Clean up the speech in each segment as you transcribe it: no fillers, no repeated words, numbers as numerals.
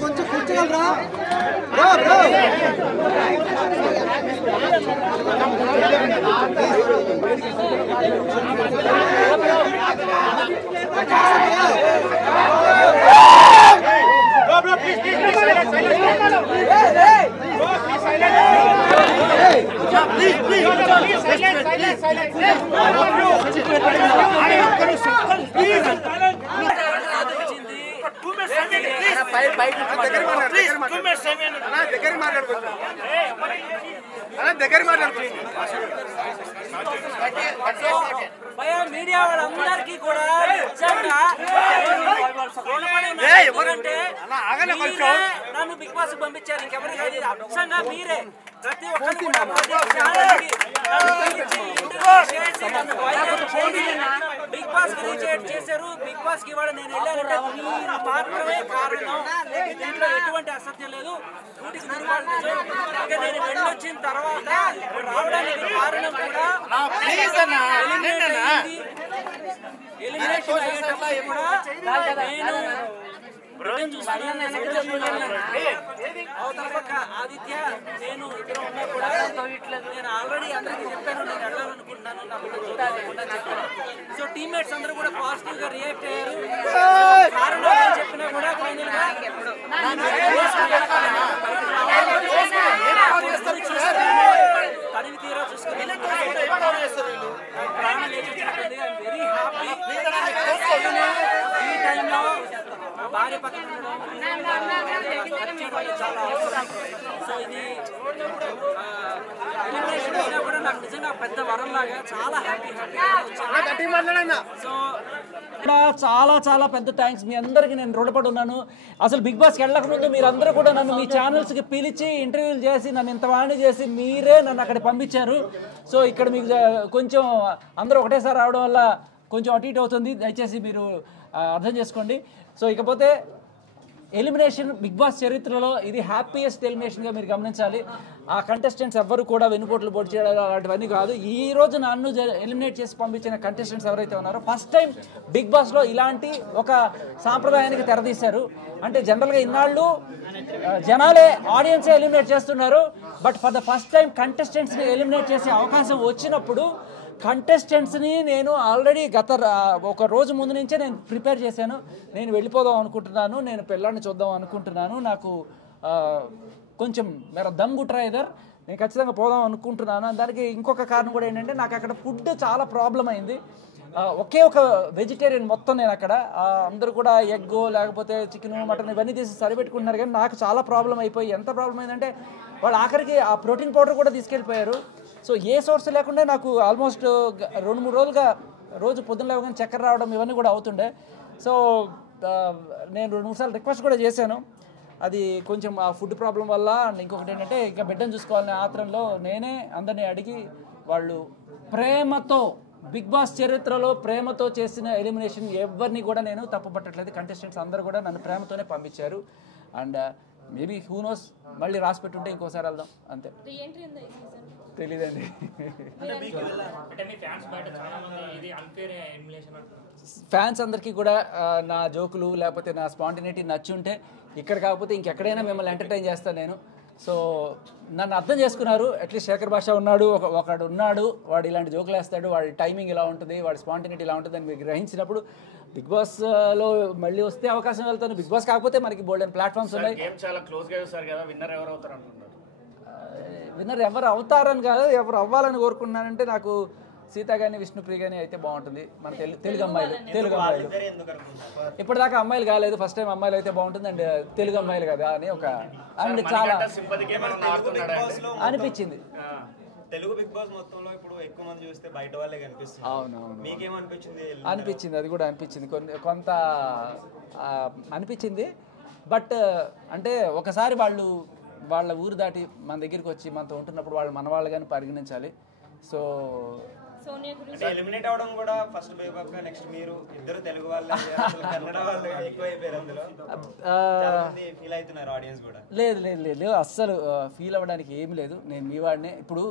కొంచెం కూర్చోగలరా మీడియా వాళ్ళందరికీ కూడా నన్ను బిగ్ బాస్ పంపించారు. ఇంకెవరు కాదు, అక్షంగా మీరే ప్రతి ఒక్కరికి బిగ్ బాస్ రీచ్ చేశారు. బిగ్ బాస్ కి ఇవాళ నేను వెళ్ళానంటే మీరు మాత్రమే కారణం. దీంట్లో ఎటువంటి అసత్యం లేదు. నేను వెళ్ళొచ్చిన తర్వాత రావడానికి కారణం కూడా ఎలిమినేషన్ అయ్యేటప్పుడు కూడా అవతల పక్క ఆదిత్య నేను ఇద్దరు ఉన్నా కూడా నేను ఆల్రెడీ అందరికీ చెప్పాను నేను వెళ్ళాలనుకుంటున్నాను నా బిడ్డ చెప్పాను. సో టీమ్మేట్స్ అందరూ కూడా పాజిటివ్ గా రియాక్ట్ అయ్యారు. కారణం చెప్పినా కూడా ఫైనల్ గా తనివి తీరా చూసుకుని ప్రాణం లేచింది. I'm very happy. ఈ టైంలో నా భార్య పక్కన చాలా అవసరం. సో ఇది కూడా నాకు నిజంగా పెద్ద వరం లాగా చాలా హ్యాపీ. సో చాలా చాలా పెద్ద థ్యాంక్స్ మీ అందరికీ. నేను రుణపడి ఉన్నాను. అసలు బిగ్ బాస్కి వెళ్ళక ముందు మీరందరూ కూడా నన్ను మీ ఛానల్స్కి పిలిచి ఇంటర్వ్యూలు చేసి నన్ను ఇంత వాణి చేసి మీరే నన్ను అక్కడ పంపించారు. సో ఇక్కడ మీకు కొంచెం అందరూ ఒకటేసారి రావడం వల్ల కొంచెం అటు ఇటు అవుతుంది. దయచేసి మీరు అర్థం చేసుకోండి. సో ఇకపోతే ఎలిమినేషన్ బిగ్ బాస్ చరిత్రలో ఇది హ్యాపీయెస్ట్ ఎలిమినేషన్గా మీరు గమనించాలి. ఆ కంటెస్టెంట్స్ ఎవ్వరు కూడా వెనుపోట్లు పొడి చేయడం అలాంటివన్నీ కాదు. ఈ రోజు నన్ను ఎలిమినేట్ చేసి పంపించిన కంటెస్టెంట్స్ ఎవరైతే ఉన్నారో ఫస్ట్ టైం బిగ్ బాస్లో ఇలాంటి ఒక సాంప్రదాయానికి తెరదీశారు. అంటే జనరల్గా ఇన్నాళ్ళు జనాలే ఆడియన్సే ఎలిమినేట్ చేస్తున్నారు. But for the first time కంటెస్టెంట్స్ని ఎలిమినేట్ చేసే అవకాశం వచ్చినప్పుడు కంటెస్టెంట్స్ని నేను ఆల్రెడీ ఒక రోజు ముందు నుంచే నేను ప్రిపేర్ చేశాను. నేను వెళ్ళిపోదాం అనుకుంటున్నాను, నేను పిల్లాడిని చూద్దాం అనుకుంటున్నాను, నాకు కొంచెం మేర దమ్ గుట్రా ఇదర్, నేను ఖచ్చితంగా పోదాం అనుకుంటున్నాను. దానికి ఇంకొక కారణం కూడా ఏంటంటే నాకు అక్కడ ఫుడ్ చాలా ప్రాబ్లం అయింది. ఒకే ఒక వెజిటేరియన్ మొత్తం నేను అక్కడ అందరూ కూడా ఎగ్ లేకపోతే చికెన్ మటన్ ఇవన్నీ తీసి సరిపెట్టుకుంటున్నారు. కానీ నాకు చాలా ప్రాబ్లం అయిపోయి ఎంత ప్రాబ్లం అయిందంటే వాళ్ళు ఆఖరికి ఆ ప్రోటీన్ పౌడర్ కూడా తీసుకెళ్ళిపోయారు. సో ఏ సోర్స్ లేకుండా నాకు ఆల్మోస్ట్ 2-3 రోజులుగా రోజు పొద్దున్న లేవగానే చక్కెర రావడం ఇవన్నీ కూడా అవుతుండే. సో నేను 2-3 సార్లు రిక్వెస్ట్ కూడా చేశాను. అది కొంచెం ఆ ఫుడ్ ప్రాబ్లం వల్ల. ఇంకొకటి ఏంటంటే ఇంకా బిడ్డను చూసుకోవాలనే ఆత్రంలో నేనే అందరినీ అడిగి వాళ్ళు ప్రేమతో బిగ్ బాస్ చరిత్రలో ప్రేమతో చేసిన ఎలిమినేషన్ ఎవరిని కూడా నేను తప్పుపట్టట్లేదు. కంటెస్టెంట్స్ అందరూ కూడా నన్ను ప్రేమతోనే పంపించారు. అండ్ మేబీ హూ నోస్ మళ్ళీ రాసి పెట్టుంటే ఇంకోసారి వెళ్దాం అంతే. తెలీదండి. ఫ్యాన్స్ అందరికీ కూడా నా జోకులు లేకపోతే నా స్పాంటినిటీ నచ్చుంటే ఇక్కడ కాకపోతే ఇంకెక్కడైనా మిమ్మల్ని ఎంటర్టైన్ చేస్తాను నేను. సో నన్ను అర్థం చేసుకున్నారు. అట్లీస్ట్ శేఖర్ భాష ఉన్నాడు, ఒకడు ఉన్నాడు, వాడు ఇలాంటి జోకులు వేస్తాడు, వాడి టైమింగ్ ఇలా ఉంటుంది, వాడి స్పాంటినిటీ ఇలా ఉంటుంది అని మీరు గ్రహించినప్పుడు బిగ్ బాస్లో మళ్ళీ వస్తే అవకాశం వెళ్తాను. బిగ్ బాస్ కాకపోతే మనకి బోల్డెన్ ప్లాట్ఫామ్స్ ఉన్నాయి. విన్నర్ ఎవరు అవుతారని కాదు, ఎవరు అవ్వాలని కోరుకుంటున్నానంటే నాకు సీత కానీ విష్ణుప్రియ కానీ అయితే బాగుంటుంది. మన తెలుగు అమ్మాయిలు ఇప్పటిదాకా అమ్మాయిలు కాలేదు, ఫస్ట్ టైం అమ్మాయిలు అయితే బాగుంటుంది. అండ్ తెలుగు అమ్మాయిలు కదా అని ఒక అండ్ చాలా అనిపించింది. తెలుగు బిగ్ బాస్ మొత్తంలో ఇప్పుడు ఎక్కువ మంది చూస్తే బయట వాళ్ళే కనిపిస్తుంది. అవునవును, మీకేమనిపించింది? అనిపించింది, అది కూడా అనిపించింది, కొంత అనిపించింది. బట్ అంటే ఒకసారి వాళ్ళ ఊరు దాటి మన దగ్గరికి వచ్చి మనతో ఉంటున్నప్పుడు వాళ్ళు మన వాళ్ళుగానే పరిగణించాలి. సో ఎలిమినేట్ అవడం కూడా ఫస్ట్ బేబక్క నెక్స్ట్ మీరు ఇద్దరు తెలుగు వాళ్ళు కన్నడ వాళ్ళు ఎక్కువ అయిపోయారు అందులో ఫీల్ అవుతున్నారు ఆడియన్స్ కూడా. లేదు లేదు లేదు అస్సలు ఫీల్ అవ్వడానికి ఏమి లేదు. నేను మీ వాడినే. ఇప్పుడు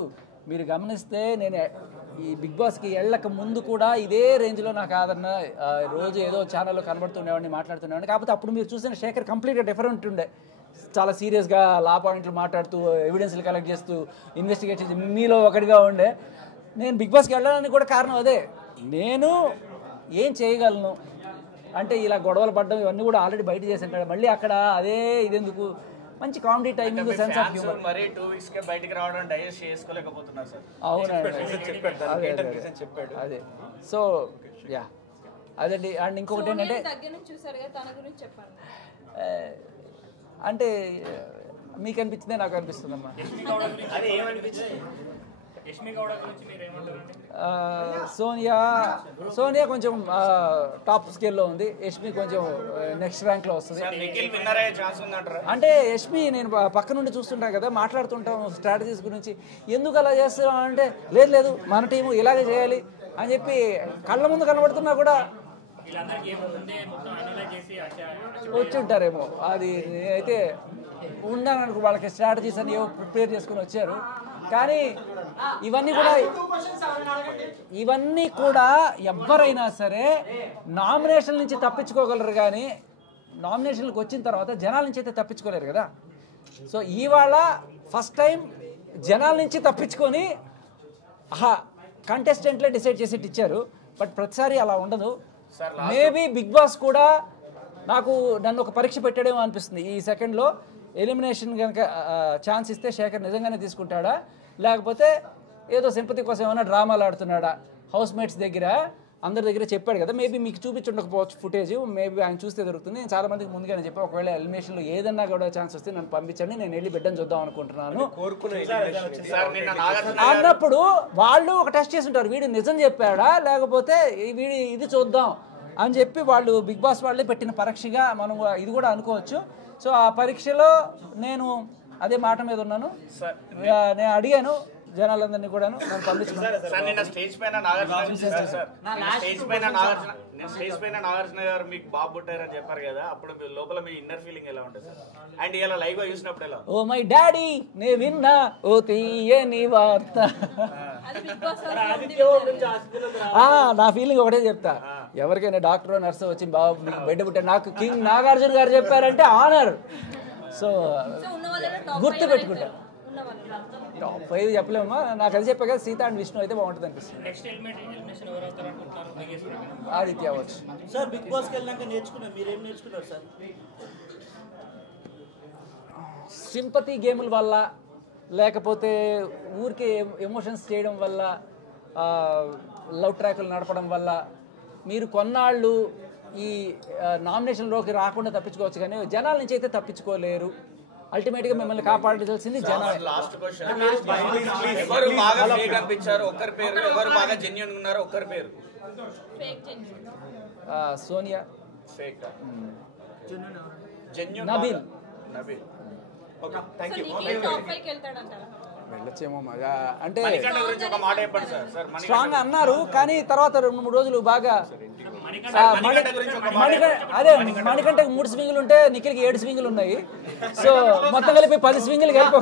మీరు గమనిస్తే నేను ఈ బిగ్ బాస్కి వెళ్ళక ముందు కూడా ఇదే రేంజ్లో నాకు ఆదరణ రోజు ఏదో ఛానల్లో కనబడుతుండేవాడిని, మాట్లాడుతుండేవాడిని. కాకపోతే అప్పుడు మీరు చూసిన శేఖర్ కంప్లీట్గా డిఫరెంట్ ఉండే. చాలా సీరియస్గా లా పాయింట్లు మాట్లాడుతూ ఎవిడెన్స్లు కలెక్ట్ చేస్తూ ఇన్వెస్టిగేట్ చేసి మీలో ఒకటిగా ఉండే. నేను బిగ్ బాస్కి వెళ్ళడానికి కూడా కారణం అదే. నేను ఏం చేయగలను అంటే ఇలా గొడవలు పడడం ఇవన్నీ కూడా ఆల్రెడీ బయట చేసి ఉంటాడు. మళ్ళీ అక్కడ అదే ఇదెందుకు, మంచి comedy timing, sense of humour. మరి 2 వీక్స్ కే బయటికి రావడం డైజెస్ట్ చేసుకోలేకపోతున్నారు సార్. అవునండి అదే. సో యా అదండి. అండ్ ఇంకొకటి ఏంటంటే అంటే మీకు అనిపించిందే నాకు అనిపిస్తుందమ్మా. సోనియా కొంచెం టాప్ స్కేల్లో ఉంది. యష్మి కొంచెం నెక్స్ట్ ర్యాంక్లో వస్తుంది. అంటే యష్మి నేను పక్క నుండి చూస్తుంటాను కదా, మాట్లాడుతుంటాం స్ట్రాటజీస్ గురించి. ఎందుకు అలా చేస్తున్నాం అంటే లేదు లేదు మన టీము ఇలాగే చేయాలి అని చెప్పి కళ్ళ ముందు కనబడుతున్నా కూడా వచ్చి ఉంటారేమో. అది అయితే ఉన్నాననుకో వాళ్ళకి స్ట్రాటజీస్ అని ఏవో ప్రిపేర్ చేసుకుని వచ్చారు. కానీ ఇవన్నీ కూడా ఎవరైనా సరే నామినేషన్ నుంచి తప్పించుకోగలరు, కానీ నామినేషన్లకు వచ్చిన తర్వాత జనాల నుంచి అయితే తప్పించుకోలేరు కదా. సో ఇవాళ ఫస్ట్ టైం జనాల నుంచి తప్పించుకొని కంటెస్టెంట్లే డిసైడ్ చేసేట్టు ఇచ్చారు. బట్ ప్రతిసారి అలా ఉండదు. మేబీ బిగ్ బాస్ కూడా నన్ను ఒక పరీక్ష పెట్టాడేమో అనిపిస్తుంది. ఈ సెకండ్లో ఎలిమినేషన్ కనుక ఛాన్స్ ఇస్తే శేఖర్ నిజంగానే తీసుకుంటాడా, లేకపోతే ఏదో సింపతి కోసం ఏమైనా డ్రామాలు ఆడుతున్నాడా. హౌస్ మేట్స్ దగ్గర అందరి దగ్గర చెప్పాడు కదా, మేబీ మీకు చూపించుండకపోవచ్చు ఫుటేజ్, మేబీ ఆయన చూస్తే దొరుకుతుంది. నేను చాలా మందికి ముందుగానే చెప్పాను, ఒకవేళ ఎలిమినేషన్లో ఏదన్నా కూడా ఛాన్స్ వస్తే నన్ను పంపించండి, నేను వెళ్ళి బిడ్డను చూద్దాం అనుకుంటున్నాను అన్నప్పుడు వాళ్ళు ఒక టెస్ట్ చేసి ఉంటారు, వీడు నిజం చెప్పాడా లేకపోతే వీడి ఇది చూద్దాం అని చెప్పి వాళ్ళు బిగ్ బాస్ వాళ్ళే పెట్టిన పరీక్షగా మనం ఇది కూడా అనుకోవచ్చు. సో ఆ పరీక్షలో నేను అదే మాట మీద ఉన్నాను. నేను అడిగాను జనాలందరినీ కూడా నన్ను పంపించుకున్నాను. స్టేజ్ పైన నాగార్జున గారు మీకు బాబు పుట్టారని చెప్పారు కదా, అప్పుడు లోపల మీ ఇన్నర్ ఫీలింగ్ ఎలా ఉంటుంది సార్? అండ్ ఇలా లైవ్ గా చూసినప్పుడు ఎలా? ఓ మై డాడీ నే విన్నా ఓ తీయని వార్త. నా ఫీలింగ్ ఒకటే చెప్తా, ఎవరికైనా డాక్టర్ నర్సు వచ్చి బాబు బిడ్డ పుట్టారు, నాకు కింగ్ నాగార్జున గారు చెప్పారంటే ఆనర్. సో గుర్తు పెట్టుకుంటా. టాప్ 5 చెప్పలేమా, నాకు అది చెప్పా కదా, సీత అండ్ విష్ణు అయితే బాగుంటుంది అనిపిస్తుంది. ఆదిత్య అవ్వచ్చు సార్. బిగ్ బాస్ కి వెళ్ళాక మీరేం నేర్చుకున్నారు సార్? సింపతి గేముల వల్ల, లేకపోతే ఊరికే ఎమోషన్స్ చేయడం వల్ల, లవ్ ట్రాకులు నడపడం వల్ల మీరు కొన్నాళ్ళు ఈ నామినేషన్లోకి రాకుండా తప్పించుకోవచ్చు, కానీ జనాల నుంచి అయితే తప్పించుకోలేరు. అల్టిమేట్గా మిమ్మల్ని కాపాడాల్సింది జనాలు. లాస్ట్ క్వశ్చన్, ఎవరు బాగా ఫేక్ అనిపించారు ఒక్కరి పేరు, ఎవరు బాగా జెన్యూన్ ఉన్నారు ఒక్కరి పేరు? Sonia fake, genuine Nabeel. Okay thank you. వెళ్ళొచ్చేమో అంటే స్ట్రాంగ్ అన్నారు, కానీ తర్వాత 2-3 రోజులు బాగా మణికంటకి 3 స్వింగులు ఉంటే నిఖిల్కి 7 స్వింగులు ఉన్నాయి. సో మొత్తం కలిపి 10 స్వింగులు కలిపి